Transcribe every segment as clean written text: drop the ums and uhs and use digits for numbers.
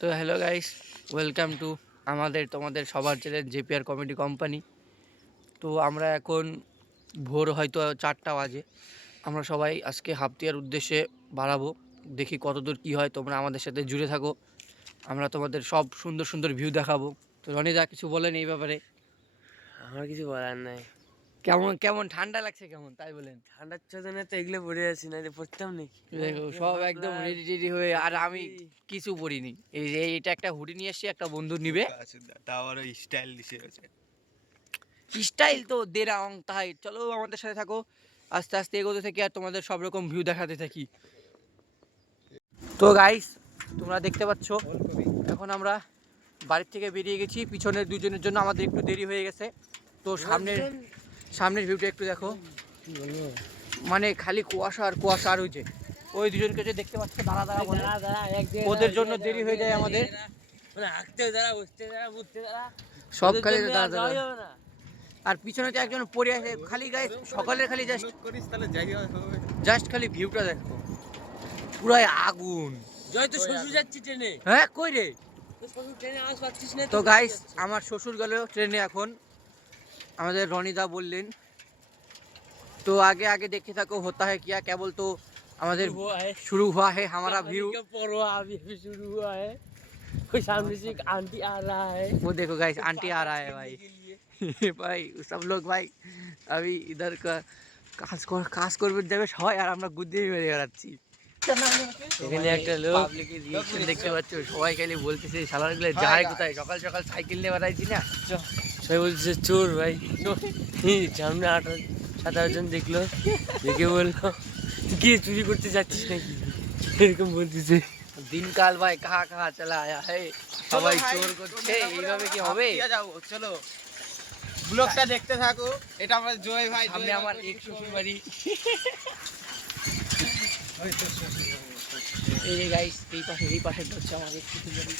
তো hello guys, welcome to আমাদের তোমাদের সবার চ্যানেল জেপিআর কমেডি কোম্পানি। তো আমরা এখন ভোর হয়তো 4টা বাজে। আমরা সবাই আজকে হাফতিয়ার উদ্দেশ্যে বাড়াবো, দেখি কতদূর কি হয়। তোমরা আমাদের সাথে জুড়ে থাকো, আমরা তোমাদের সব সুন্দর সুন্দর ভিউ দেখাবো। তো রনিদা কিছু বলেন এই ব্যাপারে। আমার কিছু বলার নাই। কেমন কেমন ঠান্ডা লাগছে কেমন তাই বলেন। ঠান্ডার চোদনে তো এগুলো পড়ে আছি, না পড়তাম নাকি। দেখো সব একদম রেডি রেডি হয়ে, আর আমি কিছু পরিনি। এই যে এটা একটা হুডি নিয়ে এসছি, একটা বন্ধু নিবে। তাও আরো স্টাইল দিছে স্টাইল তো দে রং তাই। চলো আমাদের সাথে থাকো, আস্তে আস্তে এগোতে থাকি আর তোমাদের সব রকম ভিউ দেখাতে থাকি। তো গাইস, তোমরা দেখতে পাচ্ছ এখন আমরা বাড়ির থেকে বেরিয়ে গেছি। পিছনের দুজনের জন্য আমাদের একটু দেরি হয়ে গেছে। তো সামনের ভিউটা একটু দেখো, মানে খালি কুয়াশা আর কুয়াশা। আর ওই যে ওই দুজনকে যে দেখতে পাচ্ছ দাঁড়া দাঁড়া বলে, ওদের জন্য দেরি হয়ে যায় আমাদের। সব খালি দাঁড়া দাঁড়া। আর পিছনে তো একজন পড়ে আছে খালি। গাইস সকালের খালি জাস্ট খালি ভিউটা দেখো, পুরাই আগুন। জয় তো শ্বশুর যাচ্ছি ট্রেনে। হ্যাঁ কই রে? শ্বশুর ট্রেনে আওয়াজ পাচ্ছিস না তো গাইস আমার শ্বশুর গেল ট্রেনে এখন, আমাদের রনিদা বললেন। তো আগে আগে দেখতে থাকো, होता है क्या क्या बोल। तो আমাদের शुरू हुआ है हमारा व्यू। अभी शुरू हुआ है। कोई सामने से एक आंटी आ रहा है। वो देखो गाइस आंटी आ रहा है भाई। भाई सब लोग भाई अभी इधर का কাজ করবে যাবে সবাই, আর আমরা গুদ্দে মেরে বেড়াচ্ছি। এখানে একটা লোক পাবলিকের রিঅ্যাকশন দেখতে পাচ্ছ, সবাই খালি বলতেছে শালারগুলো যায় কোথায়, সকাল সকাল সাইকেল নিয়ে বেড়াইছি না। সবাই বলছে চোর ভাই। সামনে 7-8 জন দেখলো, দেখে বললো কি চুরি করতে যাচ্ছিস নাকি, এরকম বলতেছে। দিনকাল ভাই কাহা কাহা চলা আয়া হে, সবাই চোর করছে, এইভাবে কি হবে? চলো ব্লগটা দেখতে থাকো। এটা আমার জয় ভাই, সামনে আমার এক শ্বশুর বাড়ি। এই যে গাইস এই পাশে হচ্ছে আমাদের শ্বশুর বাড়ি।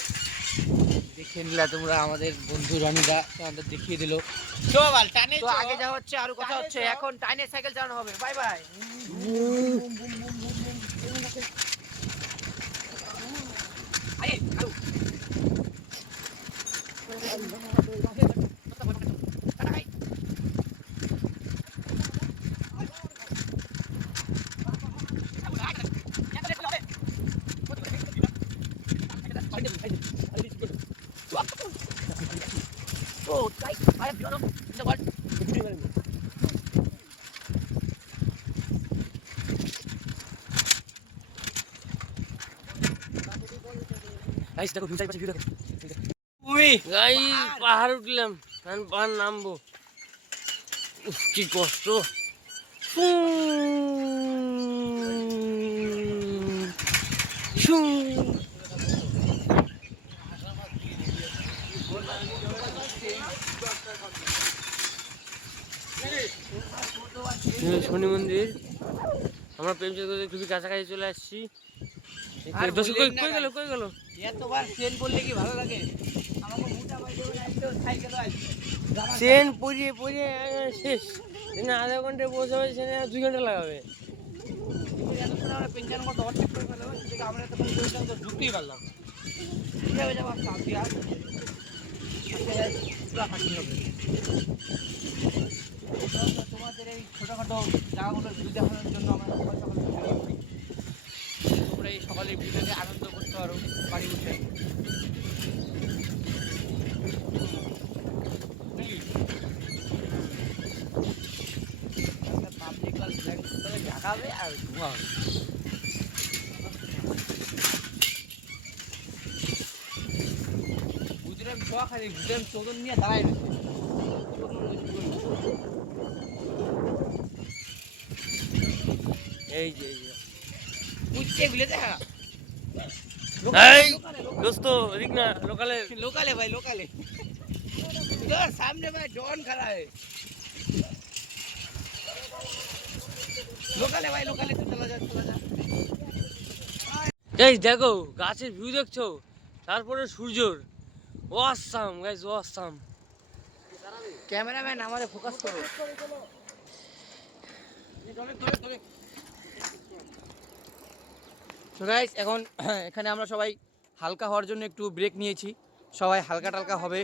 দেখে নিলা তোমরা আমাদের বন্ধু রনিদা আমাদের দেখিয়ে দিল। তো আগে যা হচ্ছে আরো কথা হচ্ছে, এখন টাইনের সাইকেল চালানো হবে। Bye bye. Oh, I have grown up in the world. Guys দেখো ভিউ দেখো। গাইস পাহাড় উঠলাম, এখন পাহাড় নামবো। উফ কি কষ্ট। শনি মন্দির, আমরা প্রেমচাঁদ খুবই কাছাকাছি চলে আসছি। কই গেল এতবার ট্রেন বললে কি ভালো লাগে? আমাকে মোটা বাইরে সাইকেল ট্রেন পড়িয়ে শেষ। আধা ঘন্টায় পৌঁছাবে, সেখানে 2 ঘন্টা লাগাবে। আমরা পেনশন মতো অর্ধেক করে ফেলবো, আমরা তো ঢুকতেই পারলাম না। কীভাবে যাবো চাপি আর তোমাদের এই ছোটোখাটো জায়গাগুলোর ভিউ দেখানোর জন্য আমরা সকাল সকাল বেরিয়ে পড়ি। তোমরা এই সকালের ভিউটাকে আনন্দ করতে পারো বাড়ি বসে। পাবলিক দেখাবে আর ধোঁয়া হবে। গুজরাম ছোয়া খালি গুজরাম চোদন নিয়ে দাঁড়াই রয়েছে। এই যে বুঝতে বুঝলে দেখা দোস্ত এদিক না, লোকালে ভাই লোকালে সামনে ভাই ডন खड़ा है। লোকালে ভাই লোকালে তো চলা যা। এই দেখো গাছের ভিউ দেখছো, তারপরে সূর্যর অসাম গাইস অসাম। ক্যামেরাম্যান আমাদের ফোকাস করো। তো গাইস এখন এখানে আমরা সবাই হালকা হওয়ার জন্য একটু ব্রেক নিয়েছি, সবাই হালকা টালকা হবে।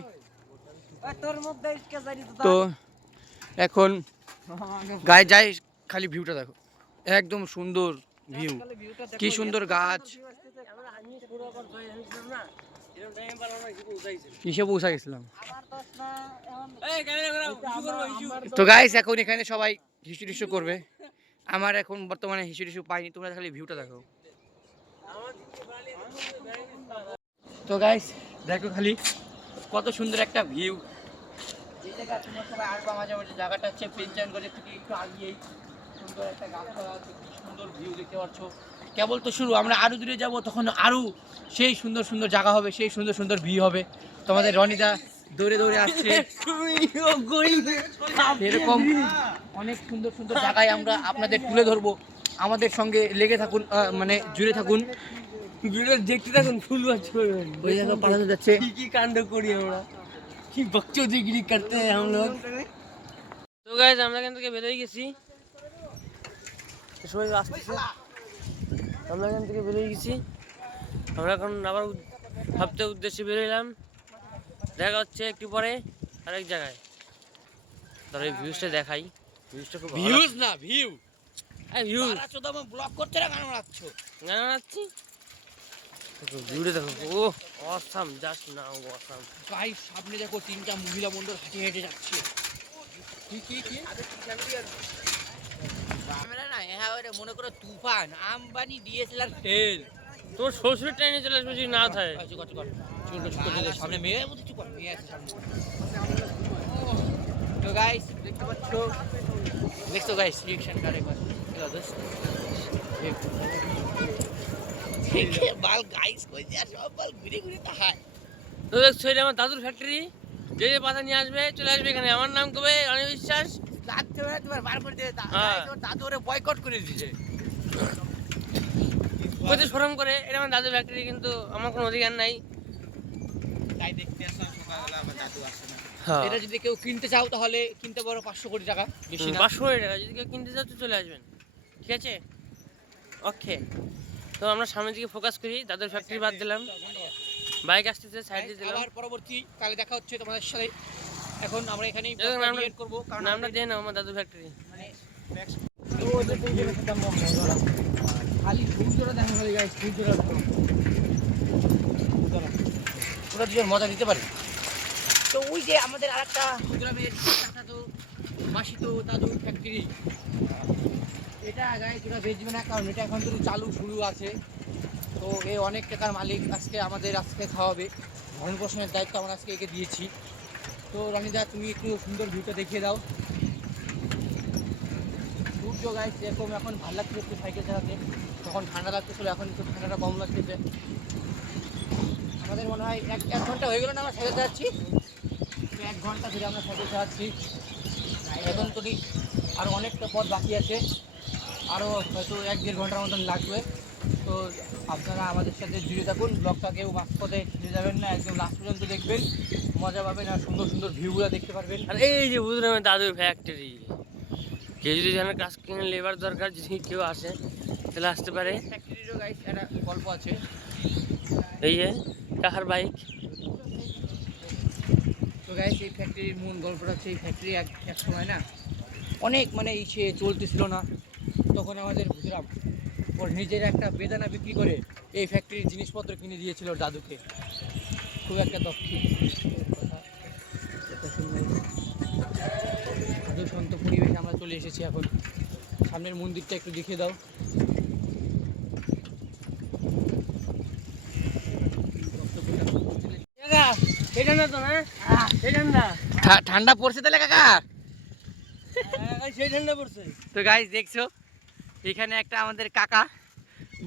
তো এখন গায়ে যাই, খালি ভিউটা দেখো, একদম সুন্দর ভিউ, কি সুন্দর গাছ। কিসে পৌঁছা গেছিলাম। তো গাইস এখন এখানে সবাই হিসু টিসু করবে, আমার এখন বর্তমানে হিসু টিসু পাইনি, তোমরা খালি ভিউটা দেখো। তো গাইস দেখো খালি কত সুন্দর একটা ভিউ। এই জায়গা তোমরা সবাই আসবা মাঝে মাঝে, জায়গাটা হচ্ছে পেনচানগঞ্জের থেকে একটু আগিয়েই সুন্দর একটা গাছপালা আছে, কি সুন্দর ভিউ দেখতে পাচ্ছ। কেবল তো শুরু, আমরা আরো দূরে যাব, তখন আরো সেই সুন্দর সুন্দর জায়গা হবে, সেই সুন্দর সুন্দর ভিউ হবে। তোমাদের রনিদা দৌড়ে দৌড়ে আসছে, এরকম অনেক সুন্দর সুন্দর জায়গায় আমরা আপনাদের তুলে ধরবো। আমাদের সঙ্গে লেগে থাকুন, মানে জুড়ে থাকুন, দেখতে থাকুন, ফুল ওয়াচ করবেন। ওই জায়গা পালাতে যাচ্ছে। কি কাণ্ড করি আমরা, কি বকচোদিগিরি করতে हैं हम लोग। তো গাইস আমরা এখান থেকে বেরিয়ে গেছি, সবাই আসতেছে, আমরা এখান থেকে বেরিয়ে গেছি। আমরা এখন আবার ভাবতে উদ্দেশ্যে বেরোলাম। দেখা হচ্ছে একটু পরে আরেক জায়গায়। ধরো এই ভিউজটা দেখাই, ভিউজটা খুব ভিউজ না ভিউ, ভিউ বাড়াচ্ছো তো, আমার ব্লগ করতে না, গান মারাচ্ছো। গান বানাচ্ছি, ভিউটা দেখো, ও অসাম, জাস্ট না অসাম। গাইস সামনে দেখো তিনটা মহিলা মন্ডল হেঁটে হেঁটে যাচ্ছে। কি কি কি ক্যামেরা না, হ্যাঁ ওরে মনে করো তুফান, আম্বানি ডিএসএলআর ফেল। তোর শ্বশুর ট্রেনে চলে আসবে যদি না থাকে। সামনে মেয়ে মতো চুপ কর, মেয়ে আছে সামনে। তো গাইস দেখতে পাচ্ছ, দেখছো গাইস রিঅ্যাকশন কারে কর বাল গাইস কই যা, সব বাল ঘুরে ঘুরে তাকায়। তো দেখছো এটা আমার দাদুর ফ্যাক্টরি, যে যে পাতা নিয়ে আসবে চলে আসবে এখানে। আমার নাম কবে অনিল বিশ্বাস, লাগতে হবে তোমার বার করে দেবে। হ্যাঁ। দাদু ওরে বয়কট করে দিয়েছে। কত শরম করে, এটা আমার দাদুর ফ্যাক্টরি, কিন্তু আমার কোনো অধিকার নাই। তাই দেখতে আসলাম সকালবেলা, আমার দাদু আসে না। এটা যদি কেউ কিনতে চাও তাহলে কিনতে পারো 500 কোটি টাকা, বেশি না। 500 টাকা, যদি কেউ কিনতে চাও তো চলে আসবেন, ঠিক আছে? ওকে, তো আমরা সামনের দিকে ফোকাস করি। দাদুর ফ্যাক্টরি বাদ দিলাম, বাইক আসতেছে সাইড দিয়ে দিলাম। আবার পরবর্তী কালে দেখা হচ্ছে তোমাদের সাথে। এখন আমরা এখানেই করব, কারণ নামটা দিয়ে নাও আমার দাদুর ফ্যাক্টরি। মানে খালি সূর্যটা দেখা গেল গাইস, সূর্যটা পুরো দুজন মজা দিতে পারে। তো ওই যে আমাদের আরেকটা গ্রামের চাচা মাসি তো দাদুর ফ্যাক্টরি, এটা গাইস ওরা বেচবে না, কারণ এটা এখন তো চালু শুরু আছে। তো এই অনেক টাকার মালিক আজকে আমাদের আজকে খাওয়াবে, ভরণ পোষণের দায়িত্ব আমরা আজকে একে দিয়েছি। তো রনিদা তুমি একটু সুন্দর ভিউটা দেখিয়ে দাও। সূর্য গাইস এরকম এখন ভালো লাগছে একটু সাইকেল চালাতে, তখন ঠান্ডা লাগতেছিল, এখন একটু ঠান্ডাটা কম লাগতেছে। আমাদের মনে হয় এক ঘন্টা হয়ে গেল না আমরা সাইকেল চালাচ্ছি, 1 ঘন্টা ধরে আমরা সাইকেল চালাচ্ছি। এখন তো আরও অনেকটা পথ বাকি আছে, আরও হয়তো 1-1.5 ঘন্টার মতন লাগবে। তো আপনারা আমাদের সাথে জুড়ে থাকুন, ব্লগটা কেউ মাঝপথে ছেড়ে যাবেন না, একদম লাস্ট পর্যন্ত দেখবেন, মজা পাবেন আর সুন্দর সুন্দর ভিউগুলো দেখতে পারবেন। আর এই যে বুঝলাম দাদুর ফ্যাক্টরি, কেউ যদি জানার কাজ কিনে লেবার দরকার, যদি কেউ আসে তাহলে আসতে পারে। ফ্যাক্টরিরও গাইস একটা গল্প আছে। এই যে কাকার বাইক। তো গাইস এই ফ্যাক্টরির মূল গল্পটা হচ্ছে, এই ফ্যাক্টরি এক সময় না অনেক মানে সে চলতেছিল না, তখন আমাদের বুঝলাম ওর নিজের একটা বেদানা বিক্রি করে এই ফ্যাক্টরির জিনিসপত্র কিনে দিয়েছিল ওর দাদুকে। খুব একটা দক্ষিণ সাধু সন্ত পরিবেশে আমরা চলে এসেছি। এখন সামনের মন্দিরটা একটু দেখিয়ে দাও। ঠান্ডা পড়ছে তাহলে কাকা, সেই ঠান্ডা পড়ছে। তো গাইস দেখছো এখানে একটা আমাদের কাকা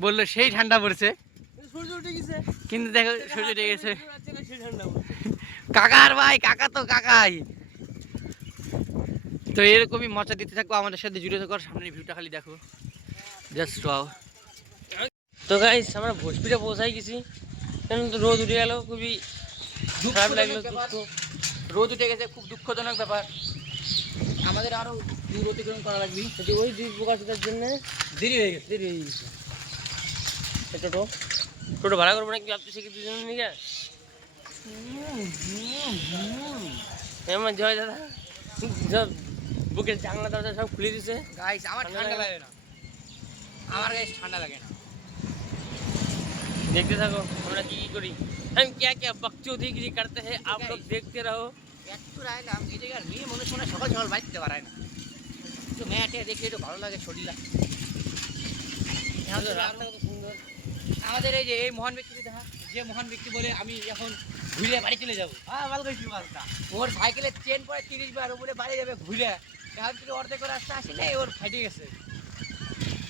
বললো সেই ঠান্ডা পড়ছে, সূর্য উঠে গেছে, কিন্তু দেখো সূর্য উঠে গেছে। সেই ঠান্ডা পড়ছে। কাকার ভাই, কাকা তো কাকাই। তো এরকমই মজা দিতে থাকবো, আমাদের সাথে জুড়ে থাকো। সামনের ভিউটা খালি দেখো, জাস্ট ওয়াও। তো গাইস আমরা ভোজপুরে পৌঁছাই গেছি, কারণ তো রোদ উঠে গেল, খুবই খারাপ লাগলো। রোদ উঠে গেছে, খুব দুঃখজনক ব্যাপার। আমাদের আরো দূর অতিক্রম করা লাগবে, ওই দুই প্রকাশিতার জন্য দেরি হয়ে গেছে। দেরি হয়ে গেছে। টোটো টোটো ভাড়া করবো নাকি ভাবতেছি কি দুজনে নিয়ে আমার জয় দাদা সব বুকের জানলা দরজা সব খুলে দিছে। গাইস আমার ঠান্ডা লাগে না, আমার গাইস ঠান্ডা লাগে না। देखते থাকো আমরা কি কি করি, हम क्या क्या बकचोदी करते हैं आप लोग देखते रहो। একটু রাইলাম এই জায়গার মেয়ে মনে শোনা সকাল সকাল বাঁচতে পারে না, একটু মেয়েটে দেখলে একটু ভালো লাগে শরীরটা। রাস্তা কত সুন্দর। আমাদের এই যে এই মহান ব্যক্তি দেখা, যে মহান ব্যক্তি বলে আমি এখন ঘুরে বাড়ি চলে যাবো, হ্যাঁ ভালো কইছি কাজটা। ওর সাইকেলের চেন পরে 30 বার উপরে বাড়ি যাবে ঘুরে, এখান থেকে অর্ধেক রাস্তা আসলে ওর ফাটে গেছে।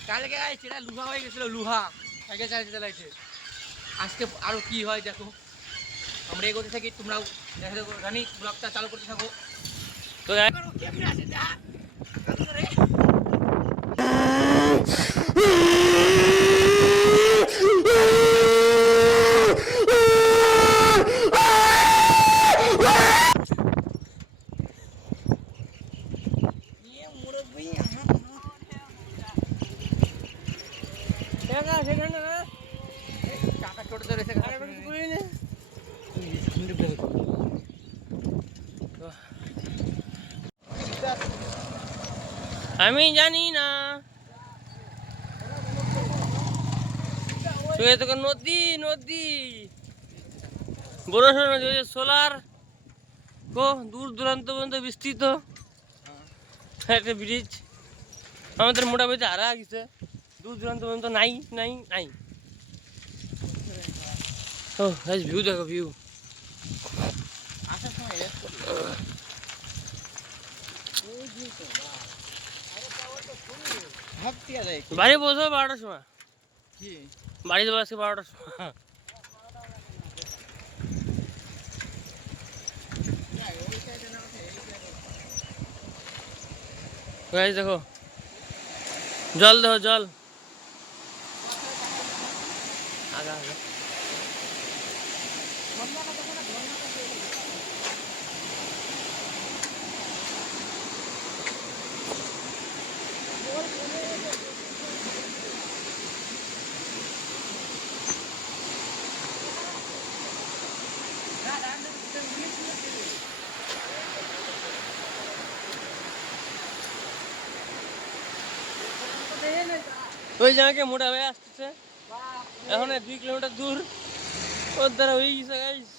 কালকে সেটা লুহা হয়ে গেছিল, লুহা সাইকেল চালাতে চালাইছে। আজকে আরো কি হয় দেখো, আমরা এগোতে থাকি, তোমরাও দেখা দেখো, রানি ব্লগটা চালু করতে থাকো। তো গাইস টাকা টোটো তো রেখে আমি জানি না তোকে নদী নদী বড় সড়ো নদী, ওই যে সোলার কো দূর দূরান্ত পর্যন্ত বিস্তৃত একটা ব্রিজ। আমাদের মোটামুটি হারা গেছে, দূর দূরান্ত পর্যন্ত নাই নাই নাই। ও ভিউ দেখো ভিউ। আসার সময় ভাবতে যায় বাড়ি পৌঁছাবো 12টার সময়, কি বাড়ি যাবো আজকে 12টার সময়। গাইস দেখো জল, দেখো জল আগা আগা। ওই জায়গাকে মোটা হয়ে আসতেছে, এখন 2 কিলোমিটার দূর ওর দ্বারা হয়ে গেছে গাইস,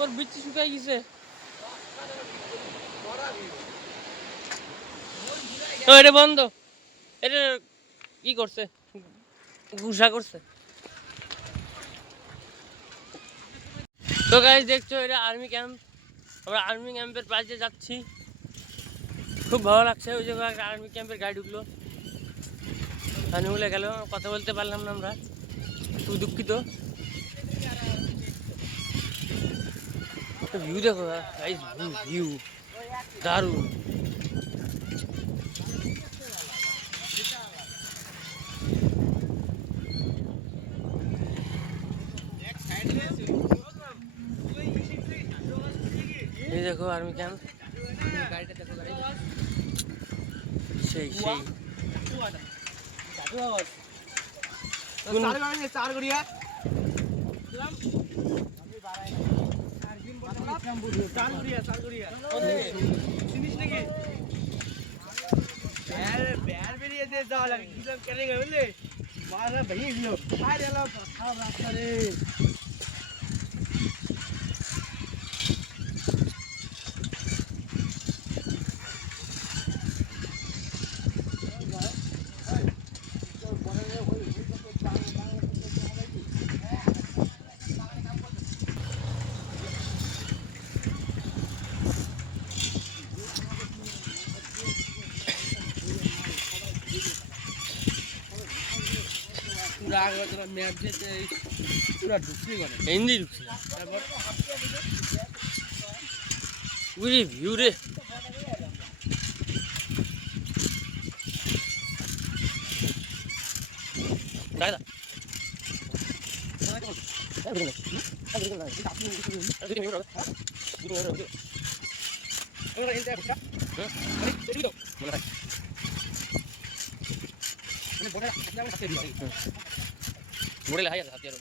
ওর বিচ্ছি শুকাই গেছে। ও এটা বন্ধ, এটা কি করছে, ঘুষা করছে। তো গাইস দেখছো এটা আর্মি ক্যাম্প, আমরা আর্মি ক্যাম্পের পাশে যাচ্ছি, খুব ভালো লাগছে। ওই জায়গায় একটা আর্মি ক্যাম্পের গাড়ি ঢুকলো, হানিমুলে গেল, কথা বলতে পারলাম না আমরা, খুব দুঃখিত। ভিউ দেখো গাইস, ভিউ দারুণ। এই দেখো আর্মি ক্যাম্প, গাড়িটা দেখো, গাড়ি সেই সেই চার গড়িয়া জিনিস নাকি ব্যার বেরিয়ে দিয়ে যাওয়া লাগে, কেটে গেলে বুঝলি মারা ভেঙে গেল। আরে খারাপ রাস্তা রে। পুরা আগে তোরা ম্যাপ যেতে পুরা ঢুকলি করে হিন্দি ঢুকছে। তারপর উরি ভিউ রে, দাদা ওরা এন্টার করছা আরে চলি দাও মনে হয় মানে বড় একটা সাথে দিই মোড়ে লাগাই আছে হাতি আর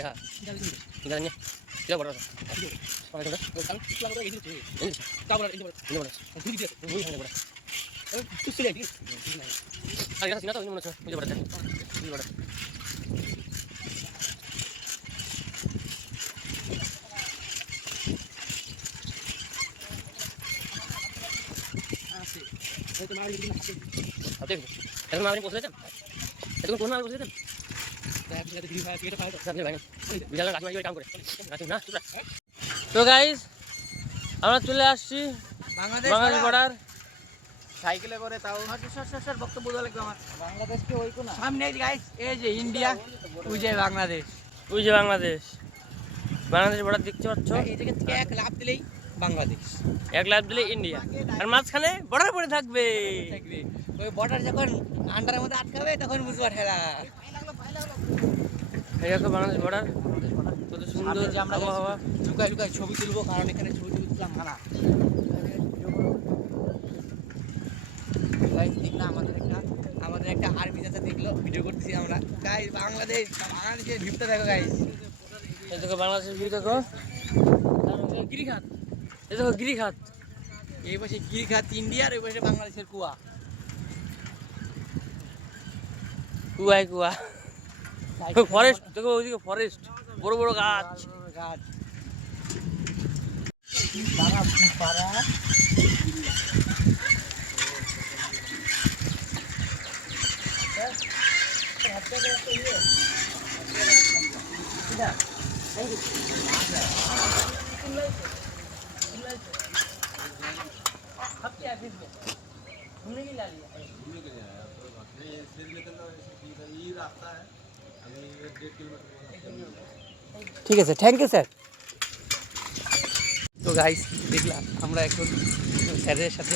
ya jalannya tidak berat pakai sudah kan ini kabel ini berat ini berat itu sudah ini ada sini atau ini mana ini berat ini berat Hati, itu kemarin posisi itu kemarin posisi itu. তো guys আমরা চলে আসছি Bangladesh border সাইকেলে করে তাও সর বক্তব্য বলা লাগবে আমার। বাংলাদেশকে ওই কোন সামনে গাইস এই যে ইন্ডিয়া, ওই যে বাংলাদেশ। ওই যে বাংলাদেশ বর্ডার দেখতে পাচ্ছ, এই জায়গা থেকে এক লাফ দিলেই বাংলাদেশ, এক লাফ দিলে ইন্ডিয়া, আর মাঝখানে বর্ডার পড়ে থাকবে। থাকবে ওই বর্ডার যখন আন্ডারের মধ্যে আটকাবে তখন বুঝবা ঠেলা। এই দেখো বাংলাদেশ বর্ডার, কত সুন্দর যে আমরা আবহাওয়া। লুকাই লুকাই ছবি তুলবো, কারণ এখানে ছবি তুললাম মানা। দেখলাম আমাদের একটা আর্মি চাচা দেখলো, ভিডিও করতেছি আমরা। গাইস বাংলাদেশের ভিউটা দেখো গাইস। এই দেখো বাংলাদেশের ভিউ দেখো, গিরিখাত, এই দেখো গিরিখাত, এই পাশে গিরিখাত ইন্ডিয়ার, ওই পাশে বাংলাদেশের কুয়া। কুয়ায় কুয়া, ফরেস্ট দেখো, ওইদিকে ফরেস্ট, বড় বড় গাছ। গাছ ঠিক আছে, থ্যাংক ইউ স্যার। তো গাইস দেখলাম আমরা এখন স্যারের সাথে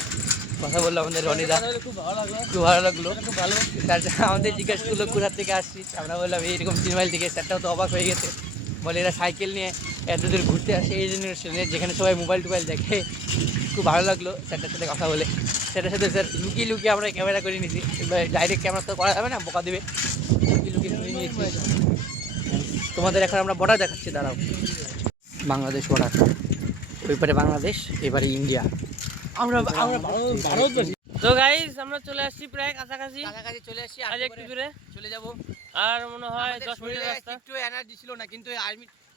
কথা বললাম, আমাদের রনিদা, খুব ভালো লাগলো, খুব ভালো লাগলো। খুব ভালো। স্যার আমাদের জিজ্ঞাসা করলো কোথা থেকে আসছি, আমরা বললাম এইরকম 3 মাইল থেকে। স্যারটাও তো অবাক হয়ে গেছে, বলে এরা সাইকেল নিয়ে এত দূর ঘুরতে আসে এই জেনারেশনে, যেখানে সবাই মোবাইল টোবাইল দেখে। খুব ভালো লাগলো স্যারটার সাথে কথা বলে। স্যারের সাথে স্যার লুকিয়ে লুকিয়ে আমরা ক্যামেরা করে নিয়েছি, ডাইরেক্ট ক্যামেরা তো করা যাবে না, বোকা দেবে। লুকিয়ে লুকিয়ে করে নিয়েছি। তোমাদের এখন আমরা বর্ডার দেখাচ্ছি, দাঁড়াও। বাংলাদেশ বর্ডার, ওই পারে বাংলাদেশ, এবারে ইন্ডিয়া। আমরা ভারতবাসী। তো গাইস আমরা চলে আসছি প্রায় কাছাকাছি, কাছাকাছি চলে আসছি, আর একটু দূরে চলে যাব। আর মনে হয় আমাদের 10 মিনিটের শরীরে রাস্তা। একটু এনার্জি ছিল না, কিন্তু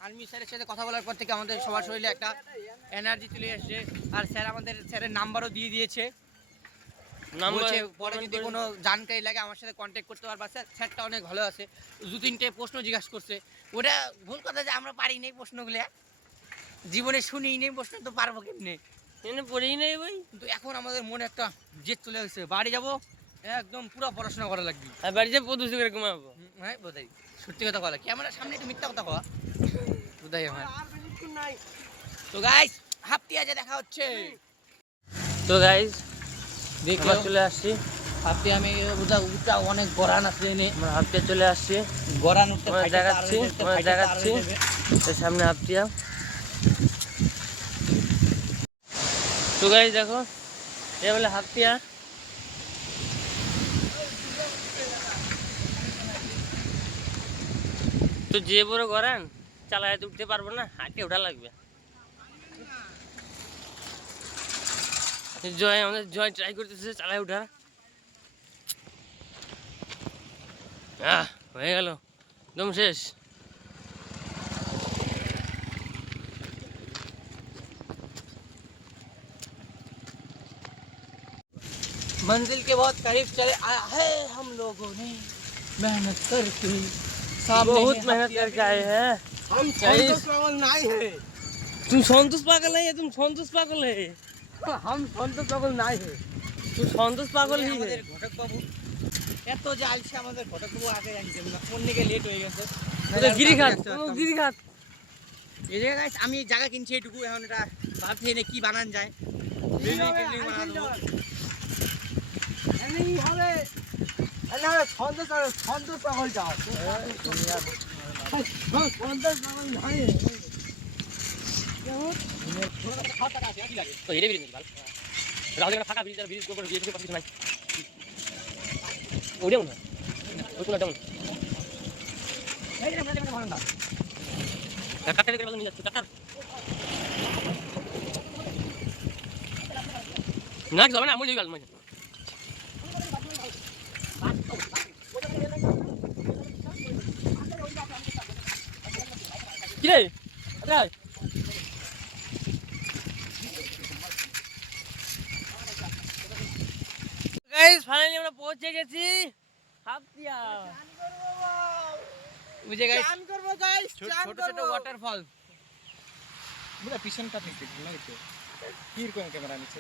আর্মি স্যারের সাথে কথা বলার পর থেকে আমাদের সবার শরীরে একটা এনার্জি চলে আসছে। আর স্যার আমাদের স্যারের নাম্বারও দিয়ে দিয়েছে, বলছে পরে যদি কোনো জানকারি লাগে আমার সাথে কন্ট্যাক্ট করতে পারবা। স্যারটা অনেক ভালো আছে, 2-3টে প্রশ্ন জিজ্ঞাসা করছে। ওটা ভুল কথা যে আমরা পারি নাই প্রশ্নগুলো, জীবনে শুনিই নেই প্রশ্ন, তো পারবো কেমনে? এনে পড়েই নেই ভাই। কিন্তু এখন আমাদের মনে একটা জেদ চলে আসছে, বাড়ি যাবো একদম পুরো পড়াশোনা করা লাগবে। আর বাড়িতে প্রদূষণ করে ঘুমাবো। হ্যাঁ বোধাই, সত্যি কথা বলা, ক্যামেরার সামনে একটু মিথ্যা কথা কওয়া বোধাই আমার। তো গাইস হাফতি আজ দেখা হচ্ছে। তো গাইস দেখো আমরা চলে আসছি, হাফতি আমি উঠা অনেক গরান আছে, এনে আমরা হাফটিয়া চলে আসছি, গরান উঠতে আমরা দেখাচ্ছি, এর সামনে হাফটিয়া। তো গাইস দেখো, এ বলে হাফটিয়া। তো যে বড় গরান চালায় উঠতে পারবো না, হাঁটে ওঠা লাগবে। আমাদের জয় ট্রাই করতেছে চালায় ওঠা। হয়ে গেল, একদম শেষ। मंजिल के बहुत करीब चले आया है हम लोगों ने, मेहनत करके बहुत मेहनत करके आए हैं हम गाइस। संतोष नहीं है, तुम संतोष पागल नहीं है, तुम संतोष पागल है, हम संतोष पागल नहीं है। तुम संतोष पागल ही है। ঘটক বাবু এত যে আলসে, আমাদের ঘটক বাবু আগে জানতেন না, কোন দিকে লেট হয়ে গেছে। গিরিখাত, গিরিখাত। এই জায়গায় গাইস আমি জায়গা কিনছি এইটুকু, এখন এটা ভাবছি এনে কি বানান যায়। বিল্ডিং বানাবো। नहीं হবে, अरे संतोष पागल जाओ, संतोष पागल नहीं है। তো এটা ব্রিজ নাকি ভালো রাহুল এখানে ফাঁকা ব্রিজ আর ব্রিজ করে দিয়ে কিছু নাই ওইটা মনে হয় ওই কোনটা মনে কাটতে করে নিয়ে যাচ্ছে কাটার না কি যাবে না আমি গেল মানে কি রে আরে গাইস ফাইনালি আমরা পৌঁছে গেছি হাতিয়া বুঝে গাইস চান করব গাইস ছোট চান ছোট করব ওয়াটারফল বুড়া পিছনটা নিতে ভালো লাগছে কি কোন ক্যামেরা নিচে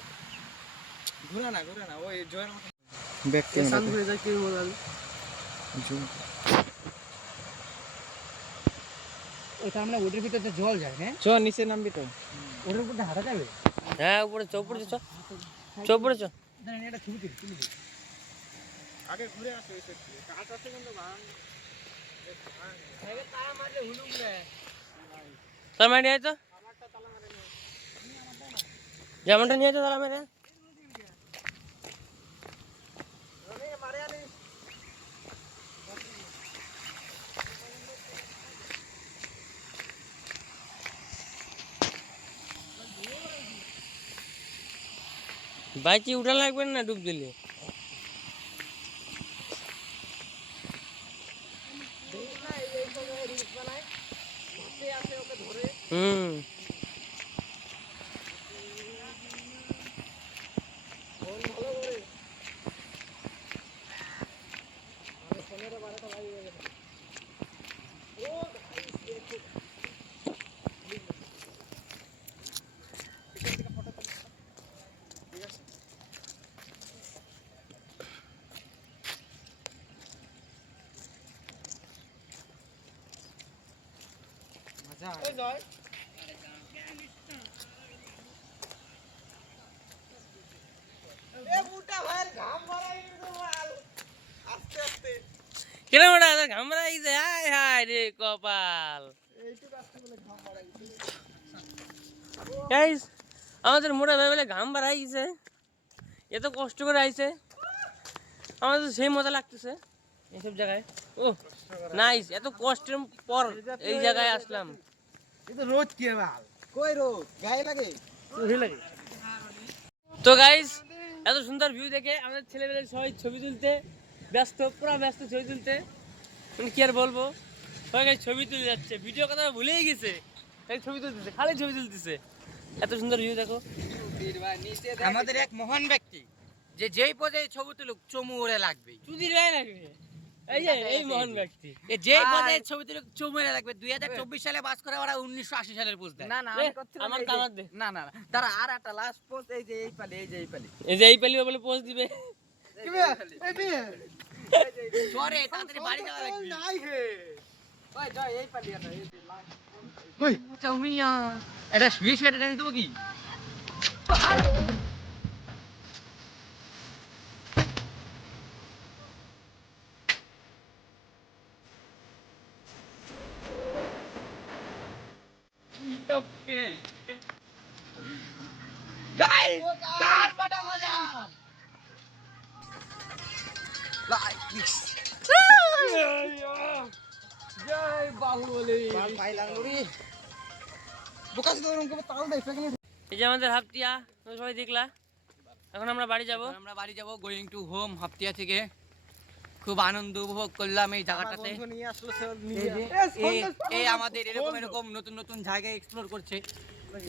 ঘোরা না ওই জয়ের মতো ব্যাক ক্যামেরা শান্ত হয়ে যায় কি বলাল ওইটা আমরা ওটার ভিতরে জল যায় হ্যাঁ চ নিচে নামবি তো ওটার উপরে হাঁটা যাবে হ্যাঁ উপরে চৌপড়ে চ চৌপড়ে চ দাঁড়ান এটা ছবি তুলি আগে ঘুরে আসো এই সাইড থেকে কাজ আছে কিন্তু ভাঙ আগে তারা মারলে হুলুম রে তার মানে নিয়ে তো আমারটা তালা মারে নে যেমনটা নিয়ে তো তাহলে মেরে রবি মারে আনি বাইকে উঠা লাগবে না ডুব দিলে হুম মজা এই জয় এ বুটা ভাই ঘাম মারাই দিল মাল আস্তে আস্তে কেন বড়া ঘামরা আইছে হায় হায় রে কপাল এইটুকু আস্তে বলে ঘাম মারাই দিল গাইস আমাদের মোটা ভাই বলে ঘাম বাড়াই গেছে এত কষ্ট করে আইছে আমাদের তো সেই মজা লাগতেছে এইসব জায়গায় ও নাইস এত কষ্টের পর এই জায়গায় আসলাম এই তো রোদ কি মাল কই রোদ গায়ে লাগে লাগে তো গাইস এত সুন্দর ভিউ দেখে আমাদের ছেলেমেয়েরা সবাই ছবি তুলতে ব্যস্ত পুরো ব্যস্ত ছবি তুলতে মানে কি আর বলবো সবাই গাইস ছবি তুলে যাচ্ছে ভিডিও কথা ভুলেই গেছে তাই ছবি তুলতেছে খালি ছবি তুলতেছে এত সুন্দর ভিউ দেখো আমাদের এক মহান ব্যক্তি যে যেই পদে ছবি তুলুক চমু ওরে লাগবে চুদির গায়ে লাগবে এই যে এই মহান ব্যক্তি যেই পদে ছবি তুলুক চমু ওরে লাগবে 2024 সালে বাস করে ওরা 1980 সালের পোস্ট দেয় না না এ, আমি করছিলাম আমার এই যে- কামার দে না না না তারা আর একটা লাস্ট পোস্ট এই যে এই পালি এই যে এই পালি বলে পোস্ট দিবে কি বে এই বে সরে তাড়াতাড়ি বাড়ি যাওয়া লাগবে নাই হে ওই জয় এই পালি এটা এই ওই চাউমিয়া এটা সুইচ এটা জানি দেবো কি জয় বাহুবলী বাল পাই লাগলো রে বোকা যদি ওরকম করে তাল দেয় সেখানে এই যে আমাদের হাফতিয়া তোমরা সবাই দেখলা এখন আমরা বাড়ি যাব এখন আমরা বাড়ি যাব গোয়িং টু হোম হাফতিয়া থেকে খুব আনন্দ উপভোগ করলাম এই জায়গাটাতে বন্ধু নিয়ে আসলো সে এই যে এই আমাদের এরকম এরকম নতুন নতুন জায়গায় এক্সপ্লোর করছে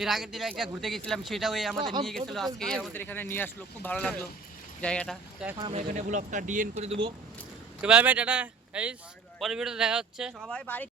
এর আগের দিনে একটা ঘুরতে গেছিলাম সেটাও এই আমাদের নিয়ে গেছিল আজকে আমাদের এখানে নিয়ে আসলো খুব ভালো লাগলো জায়গাটা তো এখন আমরা এখানে ব্লগটা ডিএন করে দেবো বাই বাই টাটা গাইস পরের ভিডিওতে দেখা হচ্ছে সবাই বাড়ি